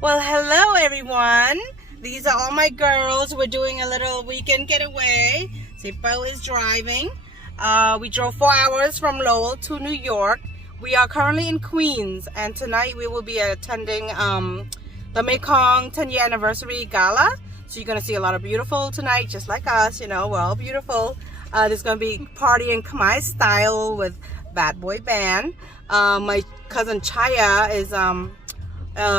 Well, hello everyone. These are all my girls. We're doing a little weekend getaway. Zippo is driving. We drove 4 hours from Lowell to New York. We are currently in Queens, and tonight we will be attending the Mekong 10th Anniversary Gala. So you're gonna see a lot of beautiful tonight, just like us. You know, we're all beautiful. There's gonna be party in Khmer style with Bad Boy Band. My cousin Chaya is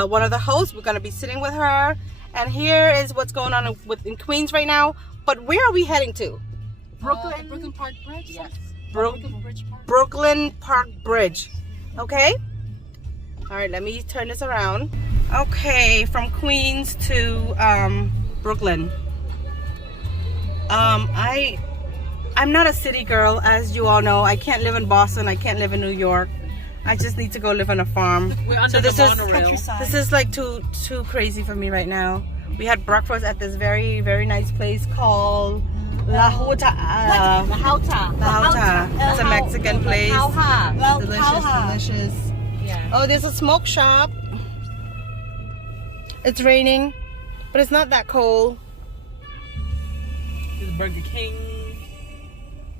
one of the hosts. We're gonna be sitting with her, and here is what's going on in Queens right now. But where are we heading to? Brooklyn Park Bridge. Yes. Park. Brooklyn Park Bridge. Okay. All right. Let me turn this around. Okay, from Queens to Brooklyn. I'm not a city girl, as you all know. I can't live in Boston. I can't live in New York. I just need to go live on a farm. We're under the monorail. This is like too crazy for me right now. We had breakfast at this very nice place called La Hota. It's a Mexican place. Delicious. Yeah. Oh, there's a smoke shop. It's raining, but it's not that cold. There's Burger King,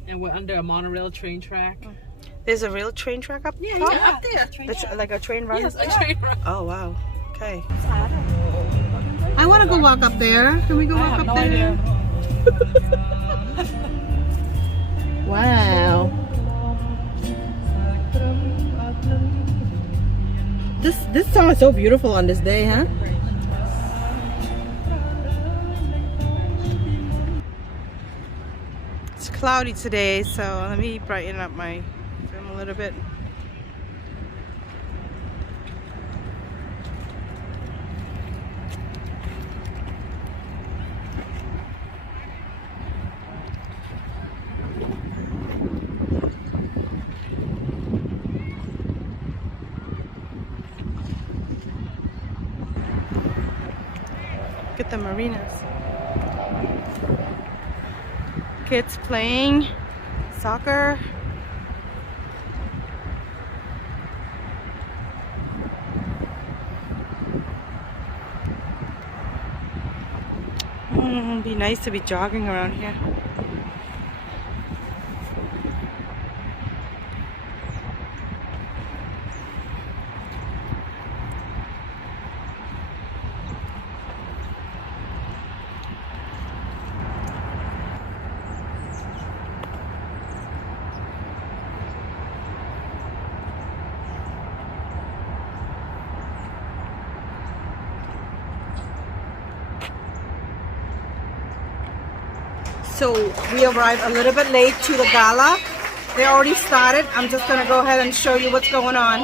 and we're under a monorail train track. There's a real train track up there? Yeah, up there. It's like a train run? Yes, a train run. Oh, wow. Okay. I want to go walk up there. Can we go walk up there? Wow. This song is so beautiful on this day, huh? It's cloudy today, so let me brighten up my film a little bit. Look at the marinas. Kids playing soccer. It'd be nice to be jogging around here. So we arrived a little bit late to the gala. They already started. I'm just gonna go ahead and show you what's going on.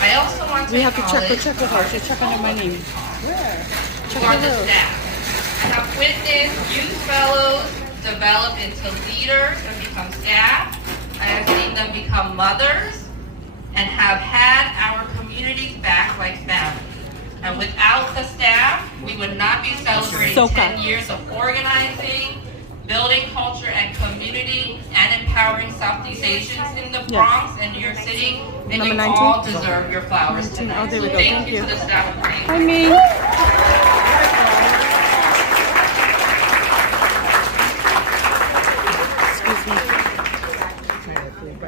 I also want to We have to check with her. She's checking her money. for the staff. I have witnessed youth fellows develop into leaders and become staff. I have seen them become mothers and have had our communities back like family. And without the staff, we would not be celebrating 10 years of organizing, building culture and community, and empowering Southeast Asians in the Bronx and New York City. And Number you 19? all deserve your flowers tonight. Oh, there we go. Thank Thank you you. to the staff of Green. Hi, me. Excuse me.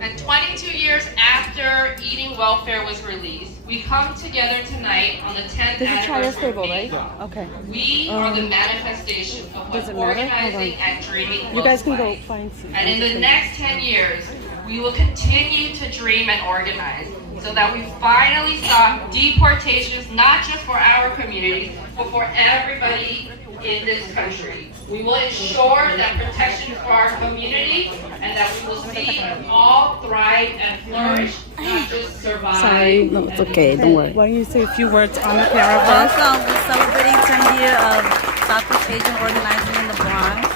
And 22 years after Eating Welfare was released, we come together tonight on the 10th This is Chaya's anniversary table, right? week. Okay. We are the manifestation of what Does it matter? Hold organizing on. and dreaming You guys looks can go like. find some. And in the next 10 years, we will continue to dream and organize so that we finally stop deportations, not just for our community, but for everybody in this country. We will ensure that protection for our community and that we will see all thrive and flourish, not just survive. Sorry. No, it's okay. Don't worry. Why don't you say a few words on the camera first? Welcome. We're celebrating 10 years of Southeast Asian organizing in the Bronx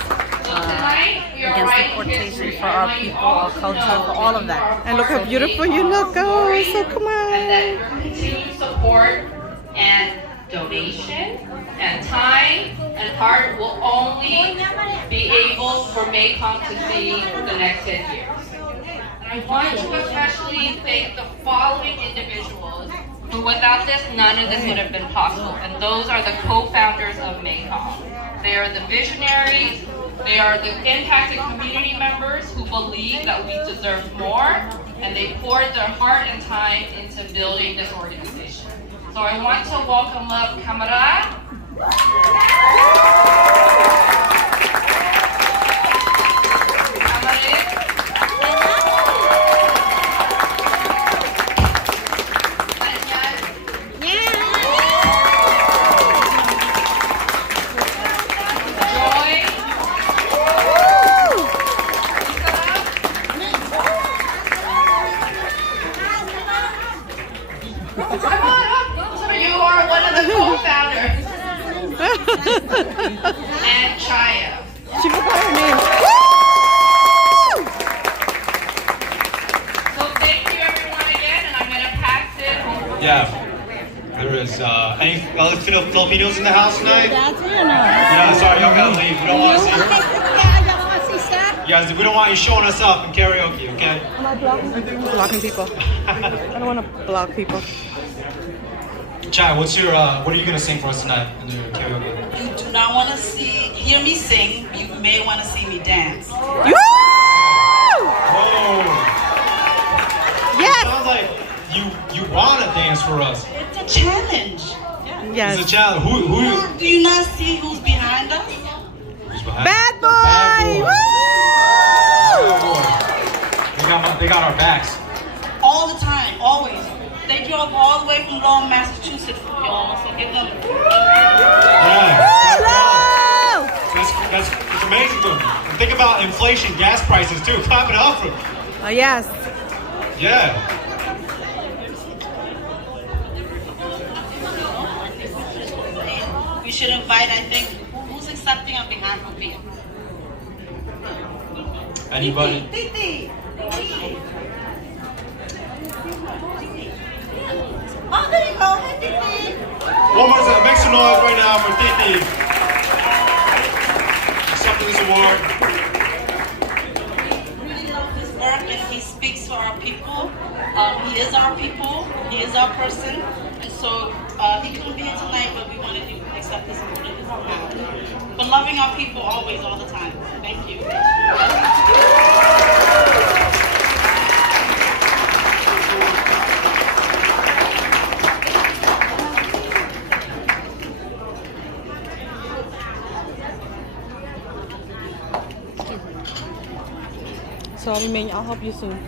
So tonight, we are against writing deportation history. for our people, our culture, for all of that. And look how beautiful you look. Oh, so come And that on. your continued support and donation and time and heart will only be able for Mekong to see the next 10 years. I want to especially thank the following individuals who without this, none of this would have been possible. And those are the co-founders of Mekong. They are the visionaries, they are the impacted community members who believe that we deserve more, and they poured their heart and time into building this organization. So I want to welcome up Khmer. And Chaya. She forgot her name. So thank you everyone again, and I'm gonna pass it over. Yeah. There is any other Filipinos in the house tonight? Yeah, sorry, y'all gotta leave. We don't want to see you. Guys, we don't want you showing us up in karaoke, okay? Am I blocking people? I don't want to block people. Chai, what are you gonna sing for us tonight in the karaoke? You do not want to hear me sing. You may want to see me dance. Whoa! Yes! Sounds like you wanna dance for us. It's a challenge. Yes. It's a challenge. Who Do you not see who's behind us? who's behind? Bad boy! Bad boy. Woo! They got our backs. All the time, always. They drove all the way from Lowell, Massachusetts, y'all. So give them. Yeah. Hello! That's it's amazing. And think about inflation, gas prices too. Clap it up for them. Oh, yes. Yeah. We should invite, I think, who's accepting on behalf of you? Anybody? Titi. Oh, there you go. Hey, Titi. One more time. Make some noise right now for Titi. Accepting this award. Really love his work, and he speaks for our people. He is our people. He is our person. And so he couldn't be here tonight, but we wanted to accept this award on his behalf. But loving our people always, all the time. Thank you. Sorry, man. I'll help you soon.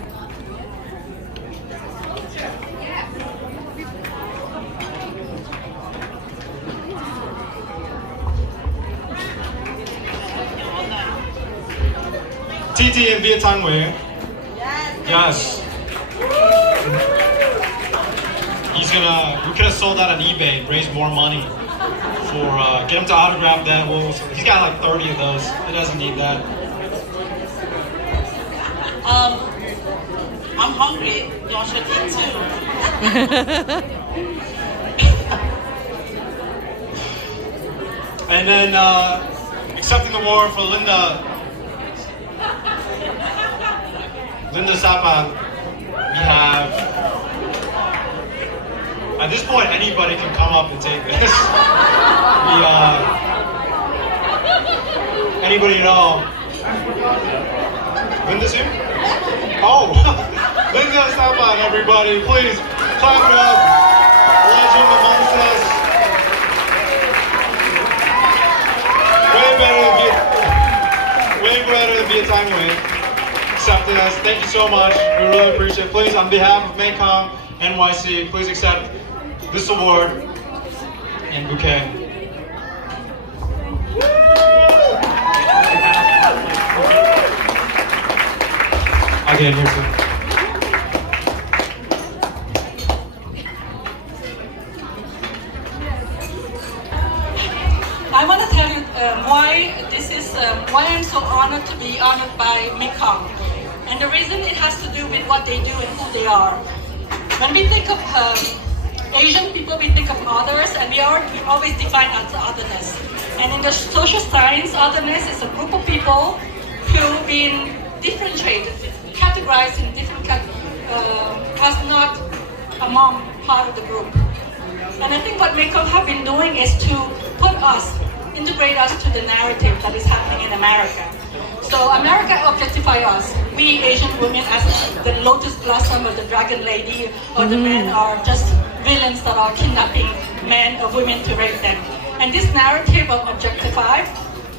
TT and Viet Thanh Nguyen. Yes. We could have sold that on eBay, raised more money for, get him to autograph that. Well, he's got like 30 of those. He doesn't need that. I'm hungry. Y'all should eat too. And then accepting the award for Linda Sapa, we have, at this point anybody can come up and take this. Anybody at all? Linda's here? Oh, Linda Sapa, everybody, please clap it up. Legend amongst us. Way better than Viet Thanh Nguyen. Accepting us. Thank you so much. We really appreciate it. Please, on behalf of Mekong NYC, please accept this award and bouquet. Again, here too. I want to tell you why I'm so honored to be honored by Mekong. And the reason it has to do with what they do and who they are. When we think of Asian people, we think of others, and we always define as otherness. And in the social science, otherness is a group of people who've been differentiated, categorized in different us not among part of the group. And I think what Mekong have been doing is to put us, integrate us to the narrative that is happening in America. So America objectify us. We Asian women as the lotus blossom or the dragon lady, or the men are just villains that are kidnapping men or women to rape them. And this narrative of objectify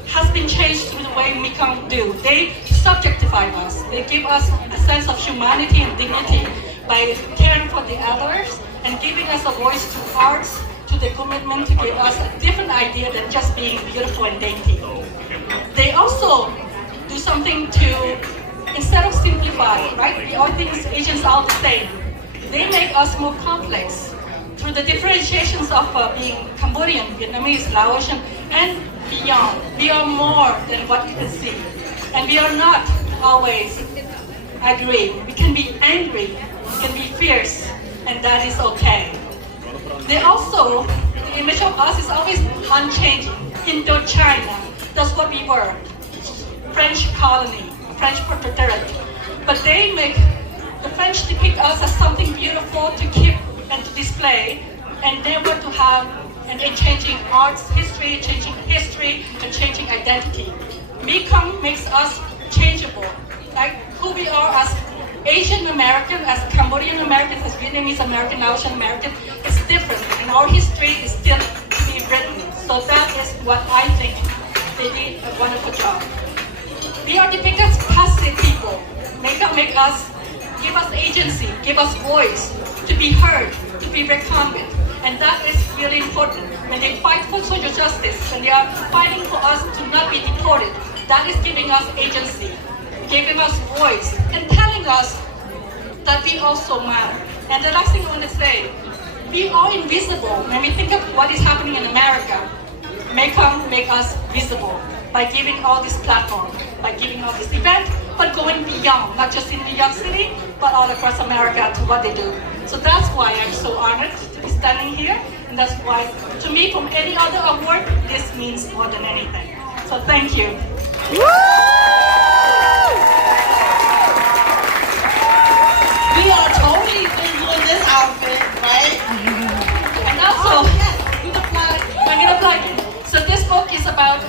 has been changed through the way Mekong do. They subjectify us. They give us a sense of humanity and dignity by caring for the others and giving us a voice to arts, to the commitment to give us a different idea than just being beautiful and dainty. They also do something to, instead of simplifying, right? We all think Asians are the same. They make us more complex through the differentiations of being Cambodian, Vietnamese, Laotian, and beyond. We are more than what you can see. And we are not always agreeing. We can be angry, we can be fierce, and that is okay. They also, the image of us is always unchanging. Indochina, that's what we were. French colony, French protectorate. But they make, the French depict us as something beautiful to keep and to display, and they were to have an changing arts history, and changing identity. Mekong makes us changeable, like who we are as Asian American, as Cambodian American, as Vietnamese American, Laotian American, is different, and our history is still to be written. So that is what I think they did a wonderful job. We are depicted as passive people. Mekong make us, give us agency, give us voice, to be heard, to be reckoned with. And that is really important. When they fight for social justice, when they are fighting for us to not be deported, that is giving us agency, giving us voice, and telling us that we also matter. And the last thing I want to say, we are invisible. When we think of what is happening in America, Mekong make us visible by giving all this platform, by giving all this event, but going beyond, not just in New York City, but all across America to what they do. So that's why I'm so honored to be standing here, and that's why, to me, from any other award, this means more than anything. So thank you. We are totally doing this outfit, right? And also, I'm gonna plug in. So this book is about,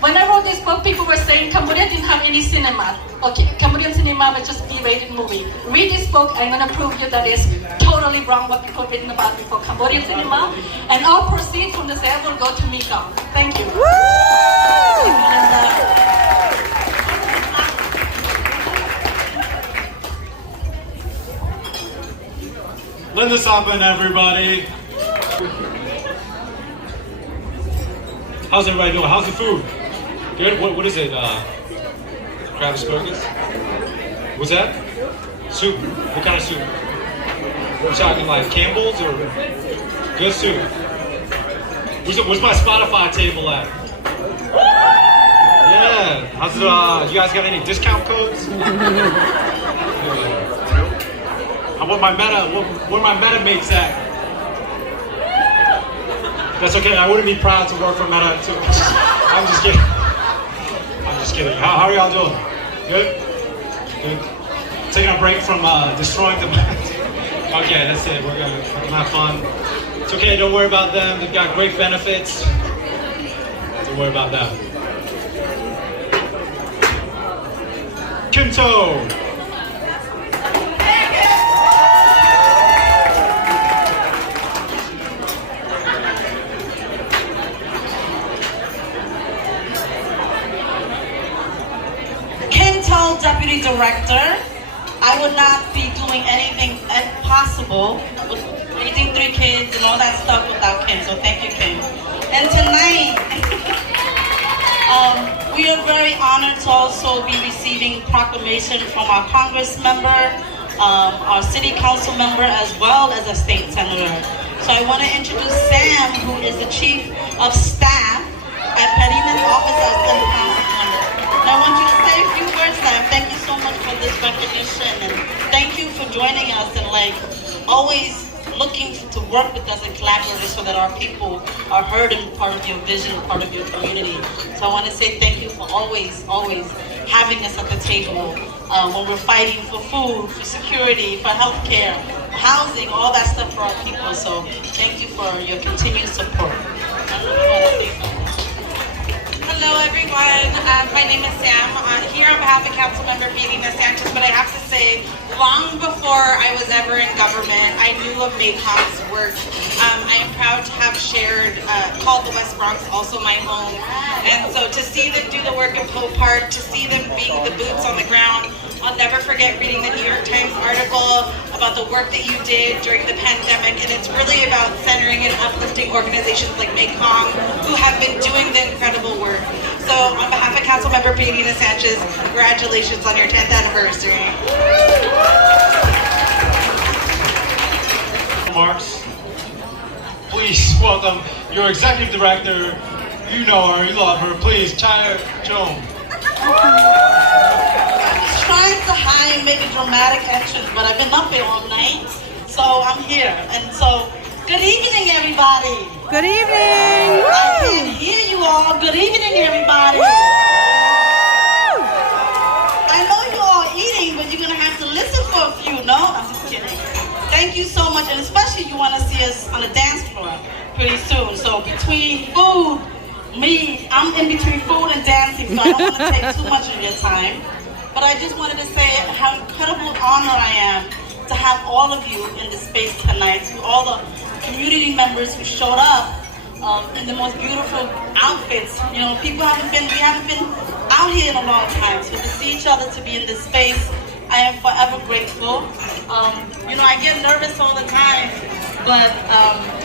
when I wrote this book, people were saying Cambodia didn't have any cinema. Okay, Cambodian cinema was just B-rated movie. Read this book, I'm gonna prove you that it's totally wrong what people have written about before Cambodian cinema. And all proceeds from the sale will go to Mekong. Thank you. Linda Soppin, everybody. How's everybody doing? How's the food? Good? What is it? Crab asparagus? What's that? Soup. What kind of soup? We're talking like Campbell's or good soup? Where's my Spotify table at? Yeah. How's it, you guys got any discount codes? Where my meta mates at? That's okay. I wouldn't be proud to work for Meta too. I'm just kidding. How are y'all doing? Good? Good. Taking a break from destroying the Okay, that's it. We're gonna have fun. It's okay. Don't worry about them. They've got great benefits. Don't worry about that. Kinto. Deputy Director. I would not be doing anything possible with raising 3 kids and all that stuff without Kim, so thank you, Kim. And tonight, we are very honored to also be receiving proclamation from our Congress member, our City Council member, as well as a state senator. So I want to introduce Sam, who is the Chief of Staff at Pettyman's office as the Councilmember. And I want you to say a few words, Sam. Thank you so much for this recognition, and thank you for joining us and always looking to work with us and collaborate so that our people are heard and part of your vision, part of your community. So I want to say thank you for always having us at the table when we're fighting for food, for security, for healthcare, housing, all that stuff for our people. So thank you for your continued support. Hello everyone, my name is Sam. I'm here on behalf of Councilmember Fiorina Sanchez, but I have to say, long before I was ever in government, I knew of Mekong's work. I am proud to have called the West Bronx also my home. And so to see them do the work in Poe Park, to see them being the boots on the ground, I'll never forget reading the New York Times article about the work that you did during the pandemic, and it's really about centering and uplifting organizations like Mekong who have been doing the incredible work. So on behalf of Councilmember Fiorina Sanchez, congratulations on your 10th anniversary. Remarks. Please welcome your executive director. You know her, you love her. Please, Chaya Joan. Trying to hide and make a dramatic entrance, but I've been up here all night, so I'm here. And so, good evening, everybody. Good evening. I can't hear you all. Good evening, everybody. I know you're all eating, but you're gonna have to listen for a few. No, I'm just kidding. Thank you so much, and especially you want to see us on the dance floor pretty soon. So between food, I'm in between food and dancing, so I don't want to take too much of your time. But I just wanted to say how incredible honor I am to have all of you in this space tonight, to all the community members who showed up in the most beautiful outfits. You know, we haven't been out here in a long time, so to see each other, to be in this space, I am forever grateful. You know, I get nervous all the time, but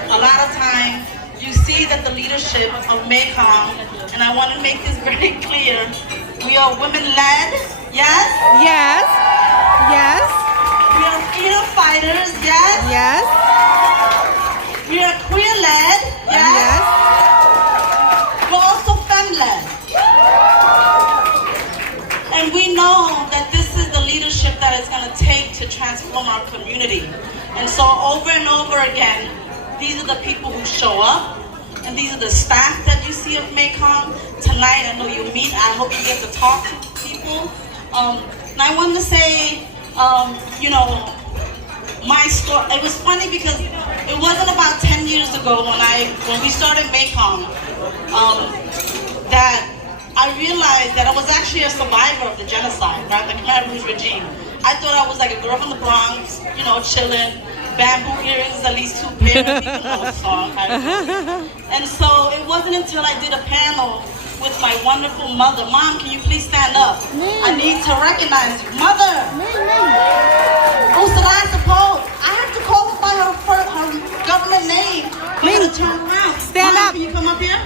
a lot of time you see that the leadership of Mekong, and I want to make this very clear, we are women-led. Yes? Yes. Yes. We are freedom fighters. Yes? Yes. We are queer-led. Yes? We're also femme-led. And we know that this is the leadership that it's going to take to transform our community. And so over and over again, these are the people who show up. And these are the staff that you see of Mekong. Tonight, I know you meet. I hope you get to talk to people. And I wanted to say, you know, my story. It was funny because it wasn't about 10 years ago when we started Mekong that I realized that I was actually a survivor of the genocide, right? The Khmer regime. I thought I was like a girl from the Bronx, you know, chilling. Bamboo earrings, at least 2 pairs. People know the song. And so it wasn't until I did a panel with my wonderful mother. Mom, can you please stand up? I need to recognize you. Mother! Who said I suppose? I have to call her by her government name. I'm going to turn around. Stand Mom, up. can you come up here?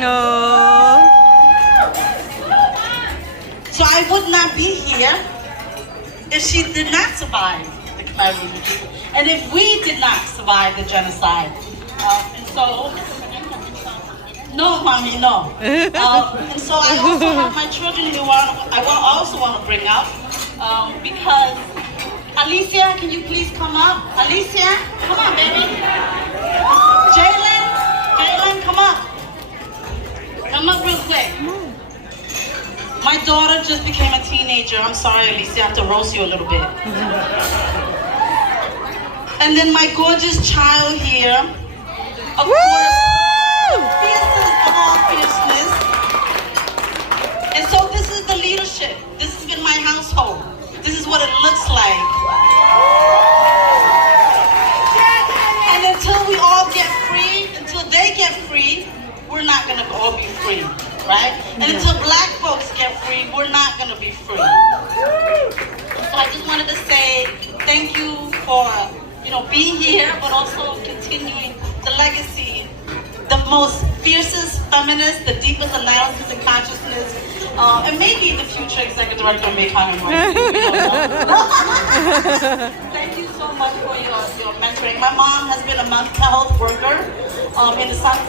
No. So I would not be here if she did not survive the Khmer regime, and if we did not survive the genocide. And so, no, mommy, no. And so I also have my children who I also want to bring up because Alicia, can you please come up? Alicia, come on, baby. Jalen, come up. Come up real quick. My daughter just became a teenager. I'm sorry, Alicia, I have to roast you a little bit. And then my gorgeous child here, of course, fiercest of all fierceness. And so this is the leadership. This has been my household. This is what it looks like. And until we all get free, until they get free, we're not gonna all be free. Right? And until black folks get free, we're not going to be free. So I just wanted to say thank you for, you know, being here, but also continuing the legacy, the most fiercest feminist, the deepest analysis and consciousness, and maybe the future executive director of Mekong NYC. Thank you so much for your mentoring. My mom has been a mental health worker in the South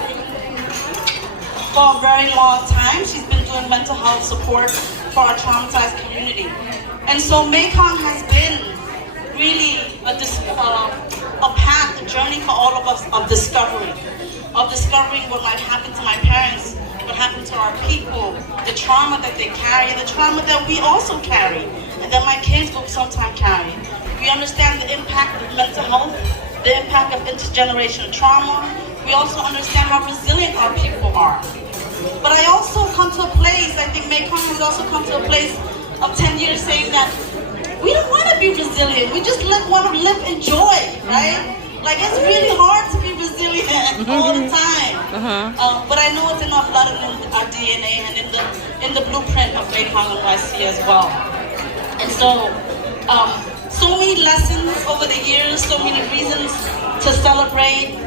for a very long time. She's been doing mental health support for our traumatized community. And so Mekong has been really a path, a journey for all of us of discovering what might happen to my parents, what happened to our people, the trauma that they carry, the trauma that we also carry, and that my kids will sometimes carry. We understand the impact of mental health, the impact of intergenerational trauma. We also understand how resilient our people are. But I also come to a place, I think Mekong has also come to a place of 10 years saying that we don't want to be resilient. We just want to live in joy, right? Like, it's really hard to be resilient all the time. But I know it's in our blood and in our DNA and in the blueprint of Mekong NYC as well. And so, so many lessons over the years, so many reasons to celebrate.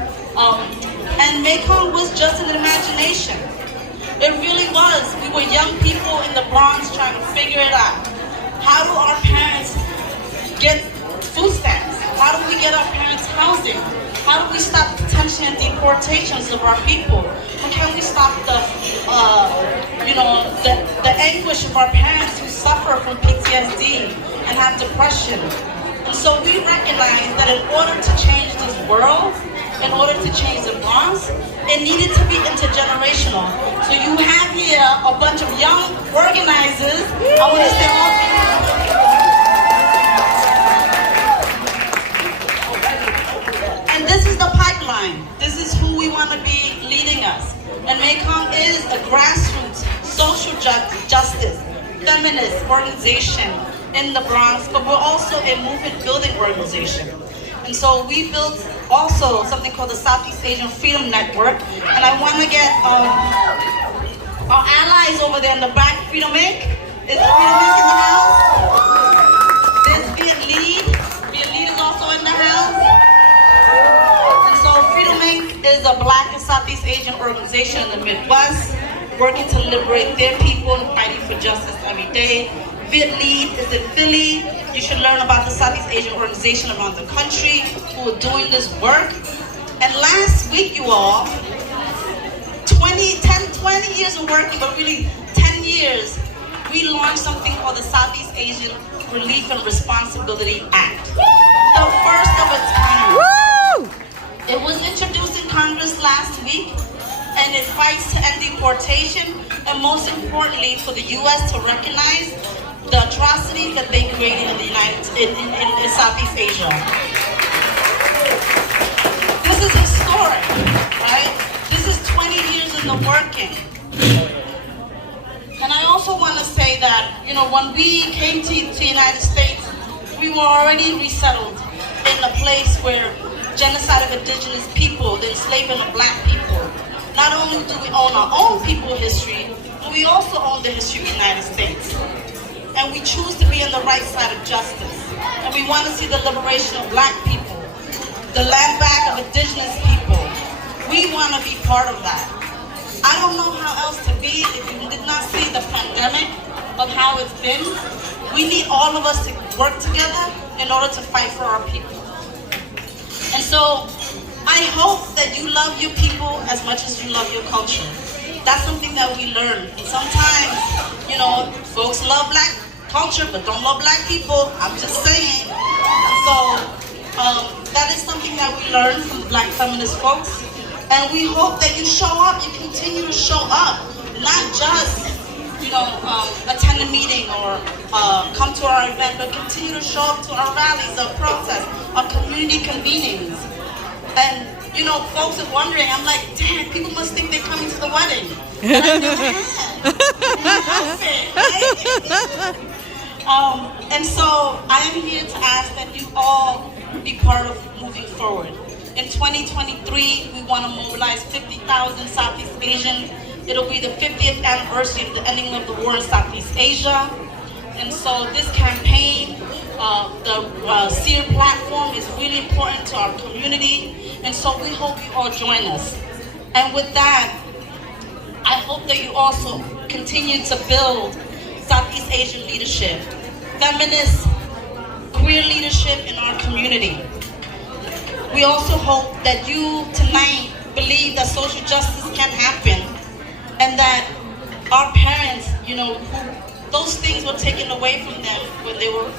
And Mekong was just an imagination. It really was. We were young people in the Bronx trying to figure it out. How do our parents get food stamps? How do we get our parents housing? How do we stop detention and deportations of our people? How can we stop the anguish of our parents who suffer from PTSD and have depression? And so we recognize that in order to change this world, in order to change the Bronx, it needed to be intergenerational. So you have here a bunch of young organizers. I want to say all. And this is the pipeline. This is who we want to be leading us. And Mekong is a grassroots social justice, feminist organization in the Bronx, but we're also a movement building organization. And so we built also something called the Southeast Asian Freedom Network. And I want to get our allies over there in the back. Freedom Inc. Is Freedom Inc. in the house? There's Viet Lead. Viet Lead is also in the house. And so Freedom Inc. is a Black and Southeast Asian organization in the Midwest, working to liberate their people and fighting for justice every day. Viet Lead is in Philly. You should learn about the Southeast Asian organization around the country who are doing this work. And last week, you all, 20 years of working, but really 10 years, we launched something called the Southeast Asian Relief and Responsibility Act. The first of its kind. Woo! It was introduced in Congress last week, and it fights to end deportation, and most importantly, for the U.S. to recognize the atrocities that they created in Southeast Asia. This is historic, right? This is 20 years in the working. And I also want to say that, when we came to the United States, we were already resettled in a place where genocide of indigenous people, the enslavement of Black people. Not only do we own our own people history, but we also own the history of the United States. And we choose to be on the right side of justice. And we want to see the liberation of Black people, the land back of indigenous people. We want to be part of that. I don't know how else to be if you did not see the pandemic of how it's been. We need all of us to work together in order to fight for our people. And so I hope that you love your people as much as you love your culture. That's something that we learn. And sometimes, folks love Black culture, but don't love Black people. I'm just saying. So that is something that we learn from the Black feminist folks. And we hope that you show up, you continue to show up, not just, attend a meeting or come to our event, but continue to show up to our rallies, our protests, our community convenings. And, folks are wondering, I'm like, damn, people must think they're coming to the wedding. And I never had. Right? And so I am here to ask that you all be part of moving forward. In 2023, we want to mobilize 50,000 Southeast Asians. It'll be the 50th anniversary of the ending of the war in Southeast Asia. And so this campaign, the SEER platform is really important to our community. And so we hope you all join us. And with that, I hope that you also continue to build Southeast Asian leadership, feminist, queer leadership in our community. We also hope that you tonight believe that social justice can happen and that our parents, who those things were taken away from them when they were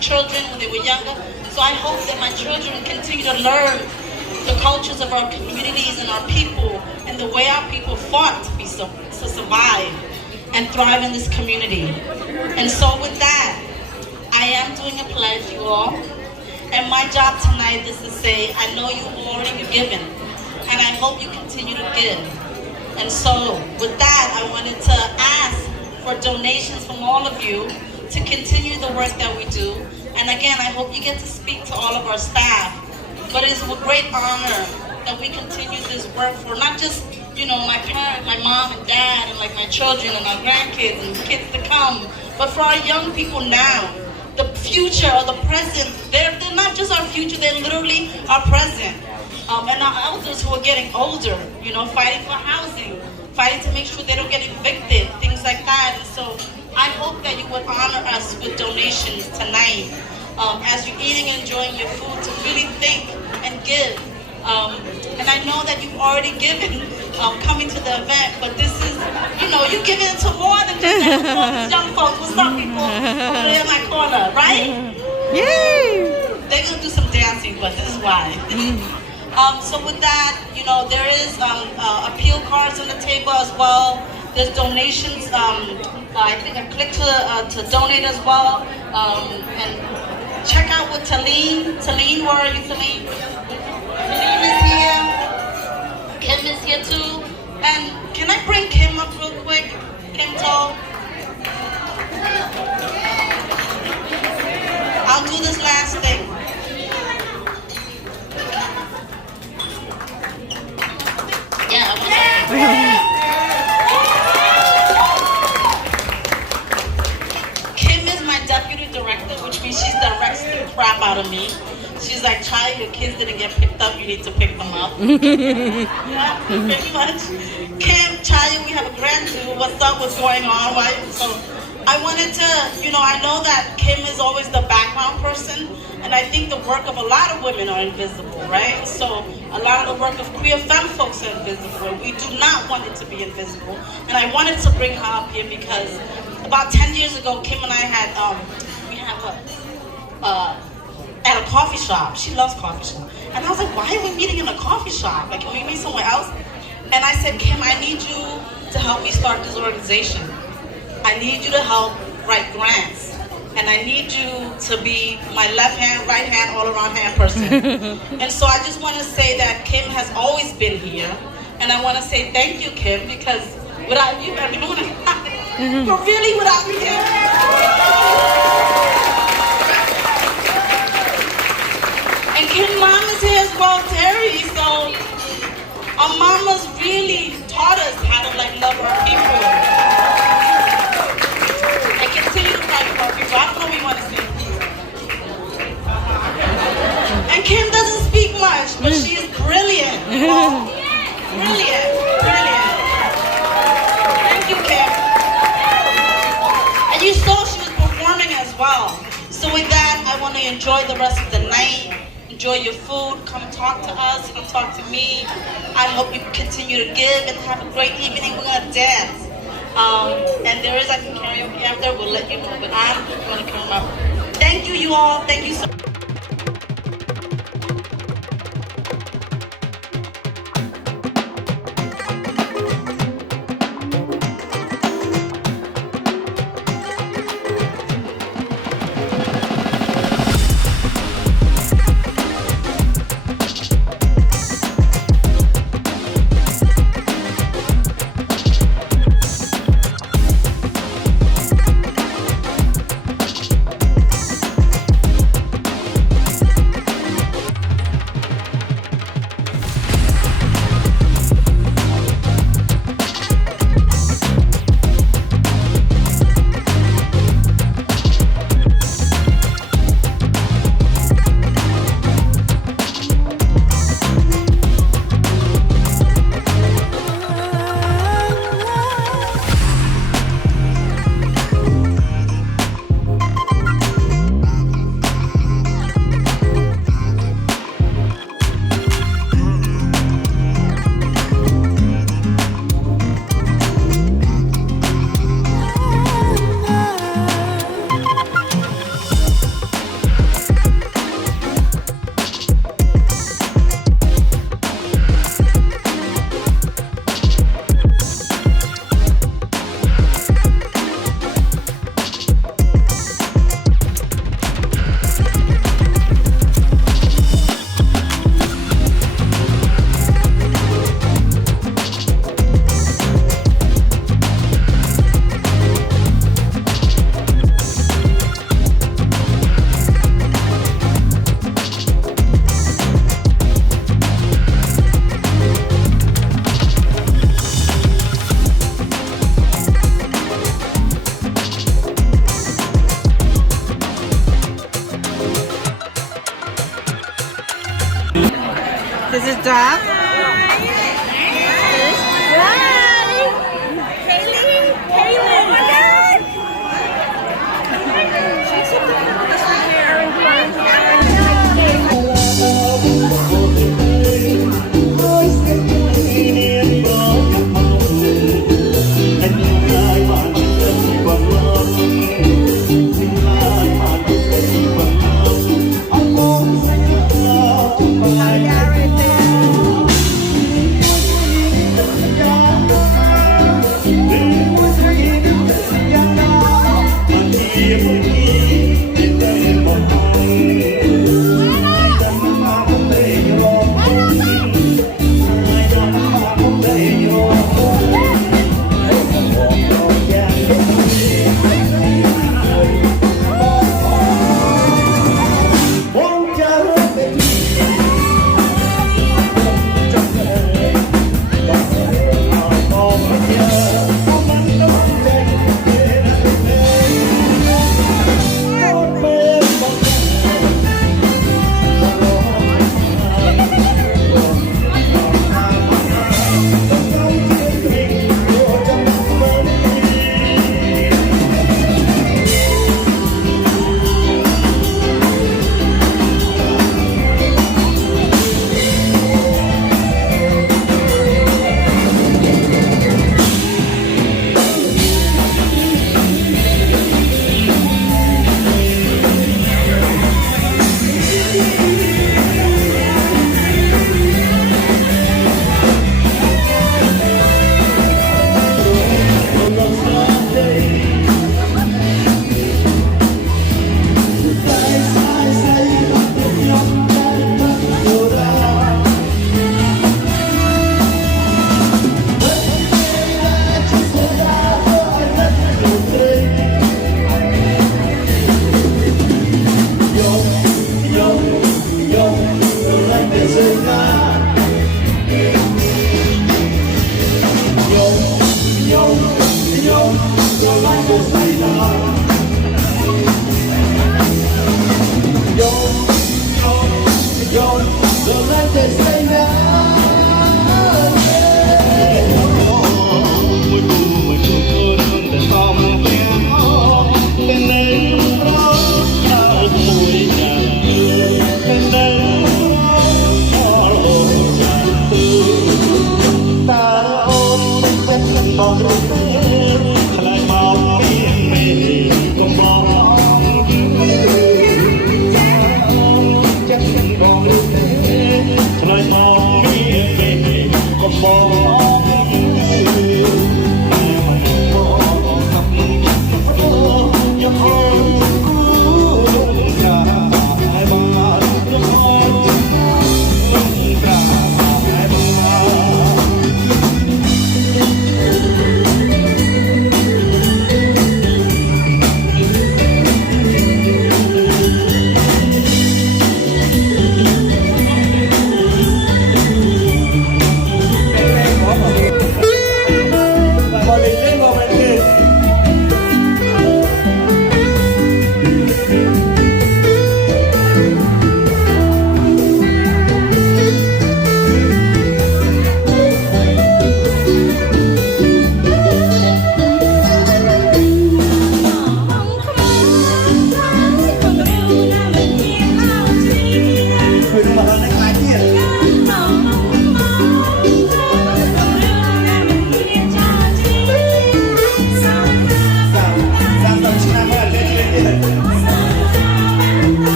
children, when they were younger. So I hope that my children continue to learn the cultures of our communities and our people and the way our people fought to survive and thrive in this community. And so with that, I am doing a pledge, you all. And my job tonight is to say, I know you've already given, and I hope you continue to give. And so with that, I wanted to ask for donations from all of you to continue the work that we do. And again, I hope you get to speak to all of our staff. But it's a great honor that we continue this work for not just, my parents, my mom and dad, and like my children and our grandkids and kids to come, but for our young people now. The future or the present, they're not just our future, they're literally our present. And our elders who are getting older, fighting for housing, fighting to make sure they don't get evicted, things like that. And so I hope that you would honor us with donations tonight as you're eating and enjoying your food, to really think and give. And I know that you've already given coming to the event, but this is, you're giving it to more than just these young folks. What's up, people over there in my corner, right? Yay! They're going to do some dancing, but this is why. So with that, there is appeal cards on the table as well. There's donations. I think I clicked to donate as well. And check out with Talene. Talene, where are you, Talene? Talene is here. Kim is here too. And can I bring Kim up real quick? Kim Toe. I'll do this last thing. Kim is my deputy director, which means she directs the crap out of me. She's like, Chaya, your kids didn't get picked up, you need to pick them up. Yeah, pretty much. Kim, Chaya, we have a grand zoo. What's up? What's going on? Right? So I wanted to, I know that Kim is always the background person, and I think the work of a lot of women are invisible, right? So a lot of the work of queer femme folks are invisible, and we do not want it to be invisible. And I wanted to bring her up here because about 10 years ago, Kim and I had, at a coffee shop. She loves coffee shop. And I was like, why are we meeting in a coffee shop? Like, can we meet somewhere else? And I said, Kim, I need you to help me start this organization. I need you to help write grants. And I need you to be my left hand, right hand, all around hand person. And so I just want to say that Kim has always been here. And I want to say thank you, Kim, because without you, everyone, but really without Kim. And Kim mom is here as well, Terry. So our mamas really taught us how to love our people. And continue to fight for our people. I don't know what we want to say. And Kim doesn't speak much, but she is brilliant. Brilliant. Thank you, Kim. And you saw she was performing as well. So with that, I want to enjoy the rest of the night. Enjoy your food, come talk to us, come talk to me. I hope you continue to give and have a great evening. We're gonna dance. And there is, I think, karaoke after, we'll let you know, but I'm gonna come up. Thank you all, thank you so much. it Duff?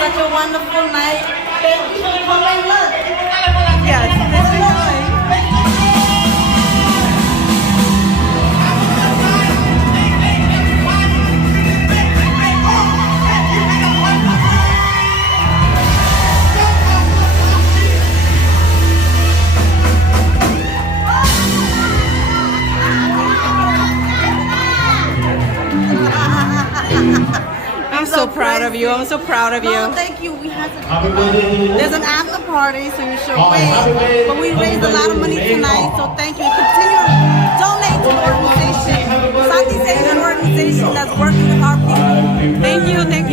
Such a wonderful night. Yes, I'm so proud of you. I'm so proud of you. No, thank you. We had to. There's an after party, so you should wait. But we raised a lot of money tonight, so thank you. Continue to donate to the organization, Southeast Asian organization that's working with our people. Thank you. Thank